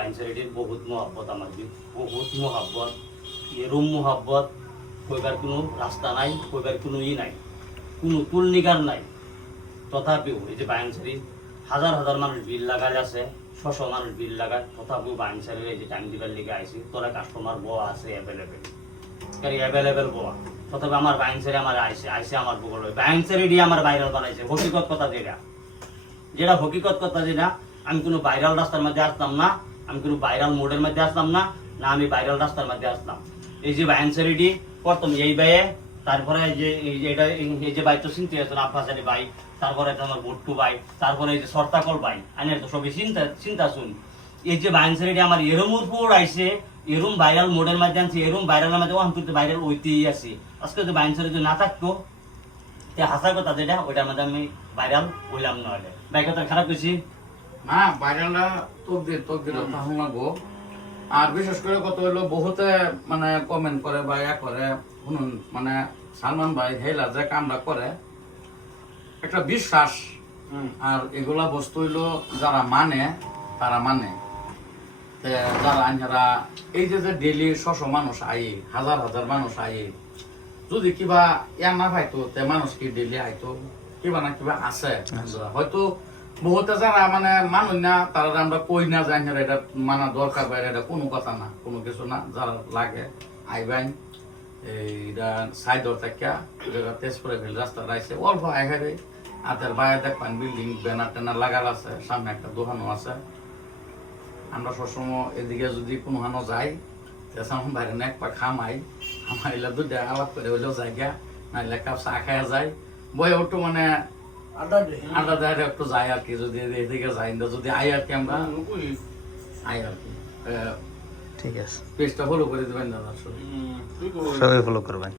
বাইনসারিটির বহুত মহব্বত আমার বহুত মহব্বত এরম মহব্বত কইবার কোনো রাস্তা নাই, কইবার কোনো নাই, কোনো তুলনিকার নাই। তথাপিও এই যে বাইনসারি হাজার হাজার মানুষ বিল লাগাই আছে, ছশো মানুষ বিল লাগায়, তথাপিও বাইনসারির এই যে টাইম দিবার লিগে আইসি, তোরা কাস্টমার বোয়া আছে অ্যাভেলেবেল বোয়া, তথাপি আমার বাইনসারি আমার আইসে আমার বগল বাইনসারি দিয়ে আমার ভাইরাল বানাইছে। হকিকত কথা যেটা হকিকত কথা যেটা, আমি কোনো ভাইরাল রাস্তার মধ্যে আসতাম না, আমি কোনো ভাইরাল মোডের মধ্যে আসতাম না, না আমি ভাইরাল রাস্তার মধ্যে আসতাম। এই যে বাইনসারিটি প্রথম এই বাইয়ে, তারপরে এই যে বাইক তো চিনতে আসছেন আব্বাসারি বাইক, তারপরে আমার ভুট্টু বাইক, তারপরে এই যে সর্তাকল বাইক, আমি তো সবই চিন্তা শুন। এই যে বাইনসারিটি আমার এরম উপর আইসে, এরম ভাইরাল মোডের মধ্যে আনছে, এরম ভাইরালের মধ্যে আমি কিন্তু ভাইরাল ওইতেই আছি। আজকে যদি বাইনসারি যদি না থাকতো, হাসার কথা যেটা ওইটার মধ্যে আমি ভাইরাল হইলাম না হলে। বাইক কথা খারাপ করছি না, ভাইরালটা তকদির তাহলে লাগবো। আর বিশেষ করে কত হইলো বহুতে মানে কমেন্ট করে বা ইয়া করে, শুনুন মানে সালমান ভাই হেলা যে কামটা করে একটা বিশ্বাস। আর এগুলা বস্তু হইলো যারা মানে তারা মানে, যারা আইনারা এই যে ডেলি 600 মানুষ আই, হাজার হাজার মানুষ আই, যদি কিবা ইয়া না পাইতো তে মানুষ কি ডেলি আইতো, কিবা না কিবা আছে হয়তো। বহুতে যারা মানে মানুষ না, তারা আমরা কই না যে আইনারা এটা মানা দরকার বাইরে, এটা কোনো কথা না, কোনো কিছু না। যারা লাগে আইবেন, এইটা সাইডর থেকে যেটা তেজপুরে ভিল রাস্তা রাইছে অল্প আইহারে হাতের বাইরে দেখবেন বিল্ডিং ব্যানার ট্যানার লাগাল আছে, সামনে একটা দোকানও আছে। আমরা সবসময় এদিকে যদি কোনো হানো যাই, তেমন বাইরে এক পা খামাই, খামাইলে দুটা আলাপ করে হইলেও জায়গা, নাইলে কাপ চা খাওয়া যায়, বই একটু মানে আড্ডা দেয় একটু যাই আর কি। যদি এদিকে যাই না, যদি আই আর কি আমরা আই আর কি। ঠিক আছে, পেজটা ফলো করে দেবেন দাদা, সবাই ফলো করবেন।